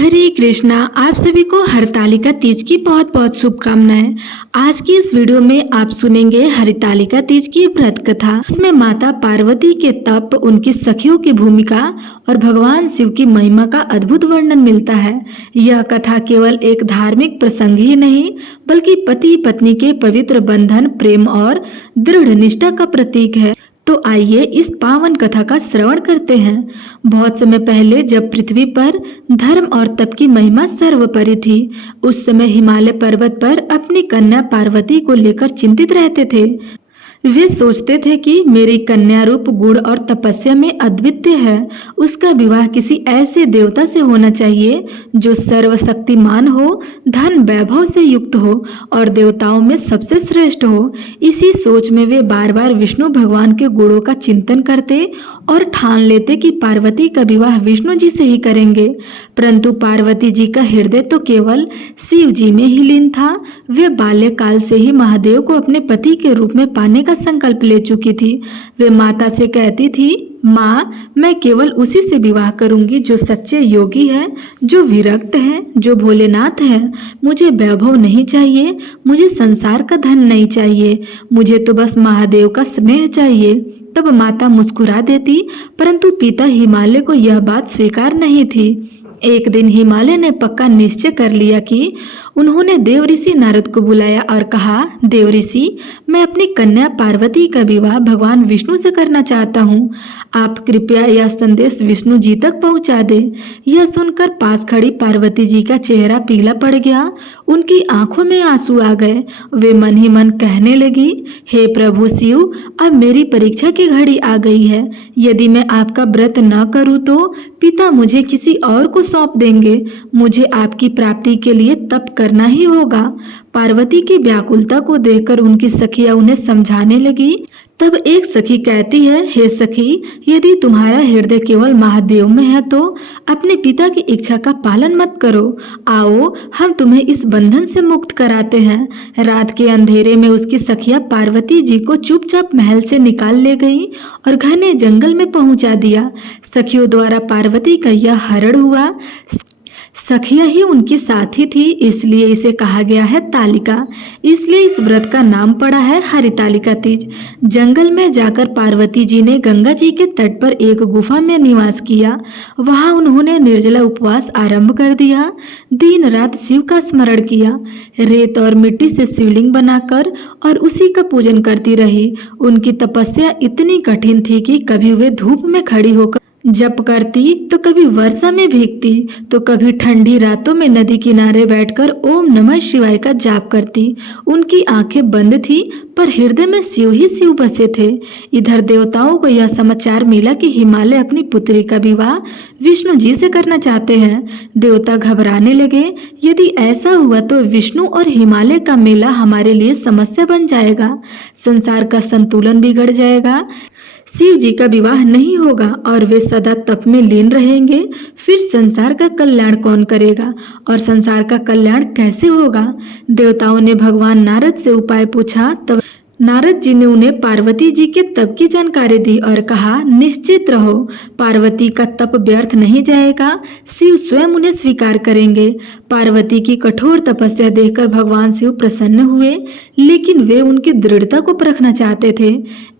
हरे कृष्णा। आप सभी को हरतालिका तीज की बहुत बहुत शुभकामनाएं। आज की इस वीडियो में आप सुनेंगे हरतालिका तीज की व्रत कथा। इसमें माता पार्वती के तप, उनकी सखियों की भूमिका और भगवान शिव की महिमा का अद्भुत वर्णन मिलता है। यह कथा केवल एक धार्मिक प्रसंग ही नहीं बल्कि पति पत्नी के पवित्र बंधन, प्रेम और दृढ़ निष्ठा का प्रतीक है। तो आइए इस पावन कथा का श्रवण करते हैं। बहुत समय पहले जब पृथ्वी पर धर्म और तप की महिमा सर्वोपरि थी, उस समय हिमालय पर्वत पर अपनी कन्या पार्वती को लेकर चिंतित रहते थे। वे सोचते थे कि मेरी कन्या रूप, गुण और तपस्या में अद्वितीय है। उसका विवाह किसी ऐसे देवता से होना चाहिए जो सर्वशक्तिमान हो, धन वैभव से युक्त हो और देवताओं में सबसे श्रेष्ठ हो। इसी सोच में वे बार बार विष्णु भगवान के गुणों का चिंतन करते और ठान लेते कि पार्वती का विवाह विष्णु जी से ही करेंगे। परंतु पार्वती जी का हृदय तो केवल शिव जी में ही लीन था। वे बाल्यकाल से ही महादेव को अपने पति के रूप में पाने का संकल्प ले चुकी थी। वे माता से कहती थी, माँ, मैं केवल उसी से विवाह करूंगी जो सच्चे योगी है, जो विरक्त है, जो भोलेनाथ है। मुझे वैभव नहीं चाहिए, मुझे संसार का धन नहीं चाहिए, मुझे तो बस महादेव का स्नेह चाहिए। तब माता मुस्कुरा देती, परंतु पिता हिमालय को यह बात स्वीकार नहीं थी। एक दिन हिमालय ने पक्का निश्चय कर लिया कि उन्होंने देव ऋषि नारद को बुलाया और कहा, देव ऋषि, मैं अपनी कन्या पार्वती का विवाह भगवान विष्णु से करना चाहता हूँ। आप कृपया यह संदेश विष्णु जी तक पहुँचा दें। यह सुनकर पास खड़ी पार्वती जी का चेहरा पीला पड़ गया। उनकी आंखों में आंसू आ गए। वे मन ही मन कहने लगी, हे प्रभु शिव, अब मेरी परीक्षा की घड़ी आ गई है। यदि मैं आपका व्रत न करूँ तो पिता मुझे किसी और को सौंप देंगे। मुझे आपकी प्राप्ति के लिए तप करना ही होगा। पार्वती की व्याकुलता को देखकर उनकी सखियां उन्हें समझाने लगी। तब एक सखी कहती है, हे सखी, यदि तुम्हारा हृदय केवल महादेव में है तो अपने पिता की इच्छा का पालन मत करो। आओ, हम तुम्हें इस बंधन से मुक्त कराते हैं। रात के अंधेरे में उसकी सखियां पार्वती जी को चुपचाप महल से निकाल ले गई और घने जंगल में पहुंचा दिया। सखियों द्वारा पार्वती का यह हरण हुआ। सखिया ही उनकी साथी थी, इसलिए इसे कहा गया है तालिका। इसलिए इस व्रत का नाम पड़ा है हरितालिका तीज। जंगल में जाकर पार्वती जी ने गंगा जी के तट पर एक गुफा में निवास किया। वहां उन्होंने निर्जला उपवास आरंभ कर दिया। दिन रात शिव का स्मरण किया। रेत और मिट्टी से शिवलिंग बनाकर और उसी का पूजन करती रही। उनकी तपस्या इतनी कठिन थी कि कभी वे धूप में खड़ी होकर जप करती तो कभी वर्षा में भीगती तो कभी ठंडी रातों में नदी किनारे बैठकर ओम नमः शिवाय का जाप करती। उनकी आंखें बंद थी पर हृदय में शिव ही शिव बसे थे। इधर देवताओं को यह समाचार मिला कि हिमालय अपनी पुत्री का विवाह विष्णु जी से करना चाहते हैं। देवता घबराने लगे। यदि ऐसा हुआ तो विष्णु और हिमालय का मेला हमारे लिए समस्या बन जाएगा। संसार का संतुलन बिगड़ जाएगा। शिव जी का विवाह नहीं होगा और वे सदा तप में लीन रहेंगे। फिर संसार का कल्याण कौन करेगा और संसार का कल्याण कैसे होगा? देवताओं ने भगवान नारद से उपाय पूछा। तब नारद जी ने उन्हें पार्वती जी के तप की जानकारी दी और कहा, निश्चित रहो, पार्वती का तप व्यर्थ नहीं जाएगा। शिव स्वयं उन्हें स्वीकार करेंगे। पार्वती की कठोर तपस्या देखकर भगवान शिव प्रसन्न हुए, लेकिन वे उनकी दृढ़ता को परखना चाहते थे।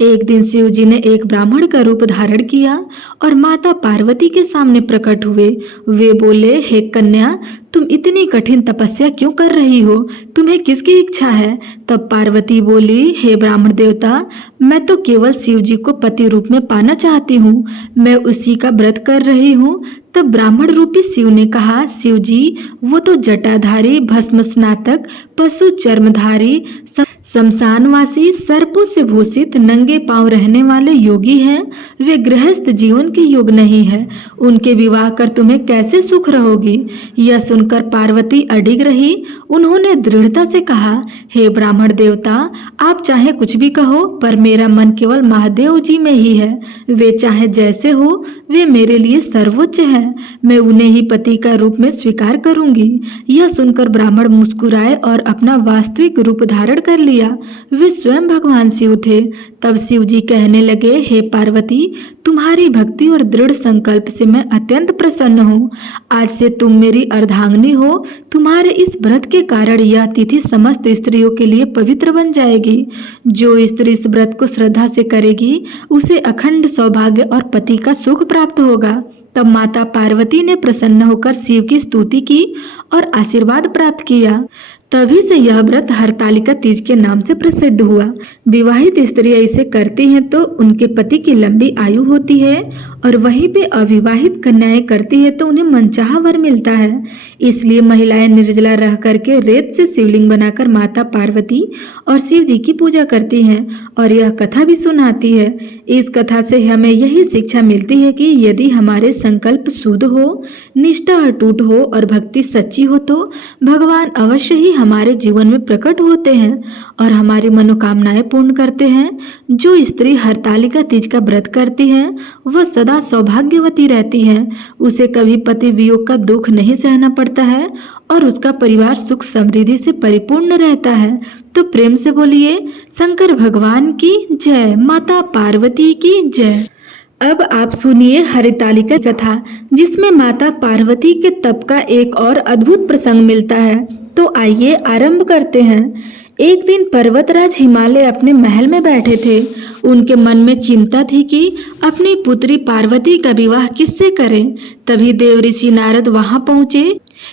एक दिन शिव जी ने एक ब्राह्मण का रूप धारण किया और माता पार्वती के सामने प्रकट हुए। वे बोले, हे कन्या, तुम इतनी कठिन तपस्या क्यों कर रही हो? तुम्हें किसकी इच्छा है? तब पार्वती बोली, हे ब्राह्मण देवता, मैं तो केवल शिव जी को पति रूप में पाना चाहती हूँ। मैं उसी का व्रत कर रही हूँ। तब ब्राह्मण रूपी शिव ने कहा, शिव जी, वो तो जटाधारी, भस्म स्नातक, पशु चर्मधारी, शमशानवासी, सर्पों से भूषित, नंगे पांव रहने वाले योगी हैं। वे गृहस्थ जीवन के योग नहीं है। उनके विवाह कर तुम्हें कैसे सुख रहोगी? यह सुनकर पार्वती अडिग रही। उन्होंने दृढ़ता से कहा, हे ब्राह्मण देवता, आप चाहे कुछ भी कहो, पर मेरा मन केवल महादेव जी में ही है। वे चाहे जैसे हो, वे मेरे लिए सर्वोच्च है। मैं उन्हें ही पति का रूप में स्वीकार करूंगी। यह सुनकर ब्राह्मण मुस्कुराए और अपना वास्तविक रूप धारण कर लिया। किया। वे स्वयं भगवान शिव थे। तब शिव जी कहने लगे, हे पार्वती, तुम्हारी भक्ति और दृढ़ संकल्प से मैं अत्यंत प्रसन्न हूँ। आज से तुम मेरी अर्धांगिनी हो। तुम्हारे इस व्रत के कारण यह तिथि समस्त स्त्रियों के लिए पवित्र बन जाएगी। जो स्त्री इस व्रत को श्रद्धा से करेगी उसे अखंड सौभाग्य और पति का सुख प्राप्त होगा। तब माता पार्वती ने प्रसन्न होकर शिव की स्तुति की और आशीर्वाद प्राप्त किया। तभी से यह व्रत हरतालिका तीज के नाम से प्रसिद्ध हुआ। विवाहित स्त्रियां इसे करती हैं तो उनके पति की लंबी आयु होती है और वहीं पे अविवाहित कन्याएं करती है तो उन्हें मनचाहा वर मिलता है। इसलिए महिलाएं निर्जला रह करके रेत से शिवलिंग बनाकर माता पार्वती और शिव जी की पूजा करती हैं और यह कथा भी सुनाती है। इस कथा से हमें यही शिक्षा मिलती है कि यदि हमारे संकल्प शुद्ध हो, निष्ठा अटूट हो और भक्ति सच्ची हो तो भगवान अवश्य ही हमारे जीवन में प्रकट होते हैं और हमारी मनोकामनाएं पूर्ण करते हैं। जो स्त्री हरतालिका तीज का व्रत करती है वह सदा सौभाग्यवती रहती है। उसे कभी पति वियोग का दुख नहीं सहना पड़ता है और उसका परिवार सुख समृद्धि से परिपूर्ण रहता है। तो प्रेम से बोलिए शंकर भगवान की जय, माता पार्वती की जय। अब आप सुनिए हरितालिका कथा, जिसमें माता पार्वती के तप का एक और अद्भुत प्रसंग मिलता है। तो आइए आरंभ करते हैं। एक दिन पर्वतराज हिमालय अपने महल में बैठे थे। उनके मन में चिंता थी कि अपनी पुत्री पार्वती का विवाह किससे करें। तभी देव ऋषि नारद वहां पहुंचे।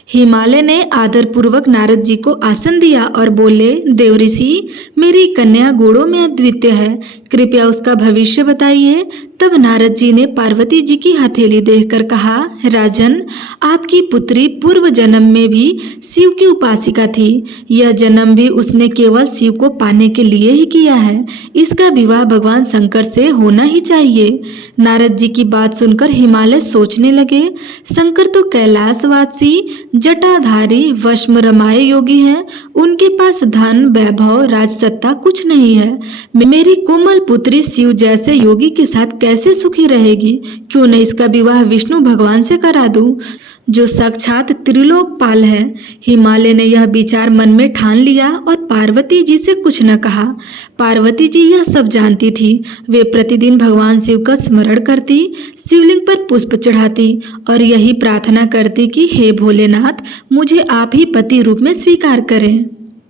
हिमालय ने आदर पूर्वक नारद जी को आसन दिया और बोले, देव ऋषि, मेरी कन्या गुणों में अद्वितीय है, कृपया उसका भविष्य बताइए। तब नारद जी ने पार्वती जी की हथेली देखकर कहा, राजन, आपकी पुत्री पूर्व जन्म में भी शिव की उपासिका थी। यह जन्म भी उसने केवल शिव को पाने के लिए ही किया है। इसका विवाह भगवान शंकर से होना ही चाहिए। नारद जी की बात सुनकर हिमालय सोचने लगे, शंकर तो कैलाशवासी जटाधारी वश्म रमाए योगी हैं। उनके पास धन, वैभव, राजसत्ता कुछ नहीं है। मेरी कोमल पुत्री शिव जैसे योगी के साथ कैसे सुखी रहेगी? क्यों न इसका विवाह विष्णु भगवान से करा दूं, जो साक्षात त्रिलोकपाल है। हिमालय ने यह विचार मन में ठान लिया और पार्वती जी से कुछ न कहा। पार्वती जी यह सब जानती थी। वे प्रतिदिन भगवान शिव का स्मरण करती, शिवलिंग पर पुष्प चढ़ाती और यही प्रार्थना करती कि हे भोलेनाथ, मुझे आप ही पति रूप में स्वीकार करें।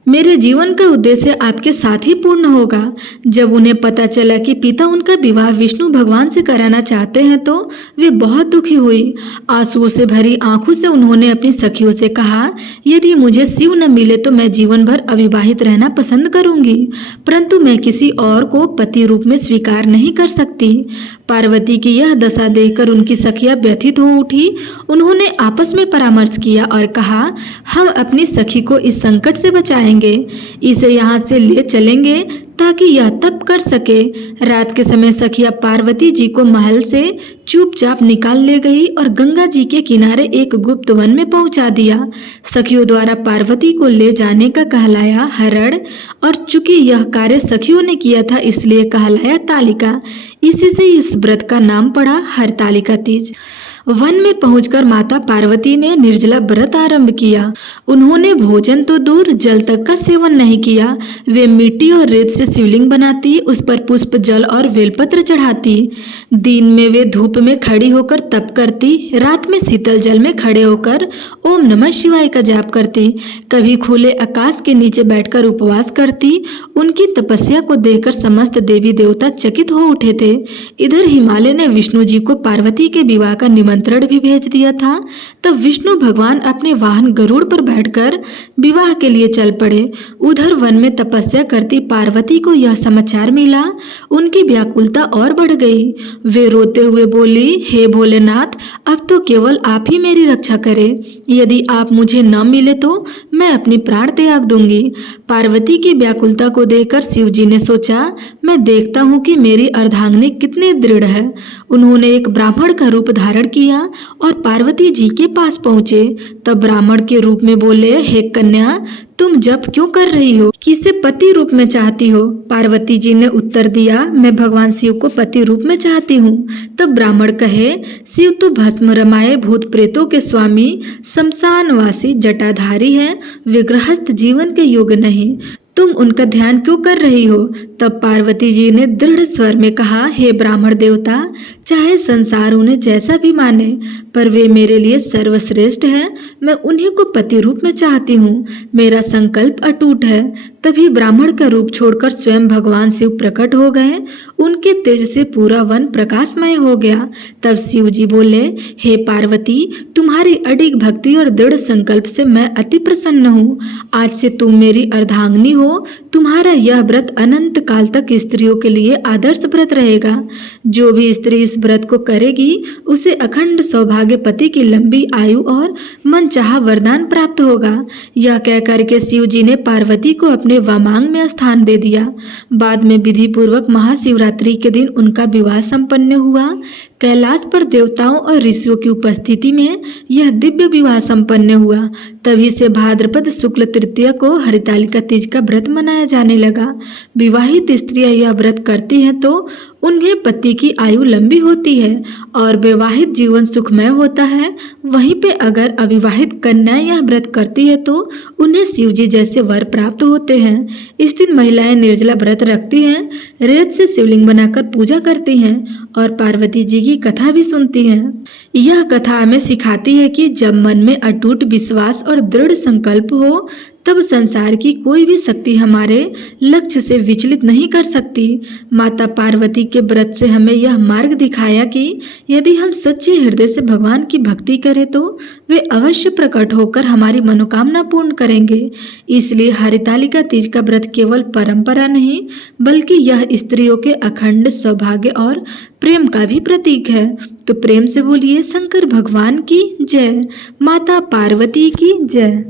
मेरे जीवन का उद्देश्य आपके साथ ही पूर्ण होगा। जब उन्हें पता चला कि पिता उनका विवाह विष्णु भगवान से कराना चाहते हैं तो वे बहुत दुखी हुई। आंसुओं से भरी आंखों से उन्होंने अपनी सखियों से कहा, यदि मुझे शिव न मिले तो मैं जीवन भर अविवाहित रहना पसंद करूंगी, परंतु मैं किसी और को पति रूप में स्वीकार नहीं कर सकती। पार्वती की यह दशा देखकर उनकी सखियां व्यथित हो उठी। उन्होंने आपस में परामर्श किया और कहा, हम अपनी सखी को इस संकट से बचाएंगे, इसे यहाँ से ले चलेंगे ताकि यह तप कर सके। रात के समय सखिया पार्वती जी को महल से चुपचाप निकाल ले गई और गंगा जी के किनारे एक गुप्त वन में पहुंचा दिया। सखियों द्वारा पार्वती को ले जाने का कहलाया हरण, और चूंकि यह कार्य सखियों ने किया था इसलिए कहलाया तालिका। इसी से इस व्रत का नाम पड़ा हरतालिका तीज। वन में पहुंचकर माता पार्वती ने निर्जला व्रत आरंभ किया। उन्होंने भोजन तो दूर जल तक का सेवन नहीं किया। वे मिट्टी और रेत से शिवलिंग बनाती, उस पर पुष्प, जल और बेलपत्र चढ़ाती। दिन में वे धूप में खड़ी होकर तप करती, रात में शीतल जल में खड़े होकर ओम नमः शिवाय का जाप करती। कभी खुले आकाश के नीचे बैठकर उपवास करती। उनकी तपस्या को देखकर समस्त देवी देवता चकित हो उठे थे। इधर हिमालय ने विष्णु जी को पार्वती के विवाह का निमंत्रण भी भेज दिया था। तब विष्णु भगवान अपने वाहन गरुड़ पर बैठकर विवाह के लिए चल पड़े। उधर वन में तपस्या करती पार्वती को यह समाचार मिला। उनकी व्याकुलता और बढ़ गई। वे रोते हुए बोली, हे भोलेनाथ, अब तो केवल आप ही मेरी रक्षा करें। यदि आप मुझे न मिले तो मैं अपनी प्राण त्याग दूंगी। पार्वती की व्याकुलता को देखकर शिव जी ने सोचा, मैं देखता हूँ कि मेरी अर्धांगिनी कितनी दृढ़ है। उन्होंने एक ब्राह्मण का रूप धारण किया और पार्वती जी के पास पहुँचे। तब ब्राह्मण के रूप में बोले, हे कन्या, तुम जप क्यों कर रही हो? किसे पति रूप में चाहती हो? पार्वती जी ने उत्तर दिया, मैं भगवान शिव को पति रूप में चाहती हूँ। तब ब्राह्मण कहे, शिव तो भस्म रमाए भूत प्रेतों के स्वामी, शमशानवासी जटाधारी हैं, वे गृहस्थ जीवन के योग्य नहीं। तुम उनका ध्यान क्यों कर रही हो? तब पार्वती जी ने दृढ़ स्वर में कहा, हे ब्राह्मण देवता, चाहे संसार उन्हें जैसा भी माने, पर वे मेरे लिए सर्वश्रेष्ठ है। मैं उन्हीं को पति रूप में चाहती हूँ। मेरा संकल्प अटूट है। तभी ब्राह्मण का रूप छोड़कर स्वयं भगवान शिव प्रकट हो गए। उनके तेज से पूरा वन प्रकाशमय हो गया। तब शिव जी बोले, हे पार्वती, तुम्हारी अडिग भक्ति और दृढ़ संकल्प से मैं अति प्रसन्न हूँ। आज से तुम मेरी अर्धांगिनी हो। तुम्हारा यह व्रत अनंत काल तक स्त्रियों के लिए आदर्श व्रत रहेगा। जो भी स्त्री इस व्रत को करेगी उसे अखंड सौभाग्य, पति की लंबी आयु और मनचाहा वरदान प्राप्त होगा। यह कहकर के शिव जी ने पार्वती को अपने वामांग में स्थान दे दिया। बाद में विधि पूर्वक महाशिवरात्रि के दिन उनका विवाह संपन्न हुआ। कैलाश पर देवताओं और ऋषियों की उपस्थिति में यह दिव्य विवाह संपन्न हुआ। तभी से भाद्रपद शुक्ल तृतीया को हरितालिका तीज का व्रत मनाया जाने लगा। विवाहित स्त्रियां यह व्रत करती हैं तो उन्हें पति की आयु लंबी होती है और वैवाहिक जीवन सुखमय होता है। वहीं पे अगर अविवाहित कन्याएं यह व्रत करती है तो उन्हें शिव जी जैसे वर प्राप्त होते हैं। इस दिन महिलाएं निर्जला व्रत रखती हैं, रेत से शिवलिंग बनाकर पूजा करती हैं और पार्वती जी की कथा भी सुनती हैं। यह कथा हमें सिखाती है कि जब मन में अटूट विश्वास और दृढ़ संकल्प हो तब संसार की कोई भी शक्ति हमारे लक्ष्य से विचलित नहीं कर सकती। माता पार्वती के व्रत से हमें यह मार्ग दिखाया कि यदि हम सच्चे हृदय से भगवान की भक्ति करें तो वे अवश्य प्रकट होकर हमारी मनोकामना पूर्ण करेंगे। इसलिए हरितालिका तीज का व्रत केवल परंपरा नहीं बल्कि यह स्त्रियों के अखंड सौभाग्य और प्रेम का भी प्रतीक है। तो प्रेम से बोलिए शंकर भगवान की जय, माता पार्वती की जय।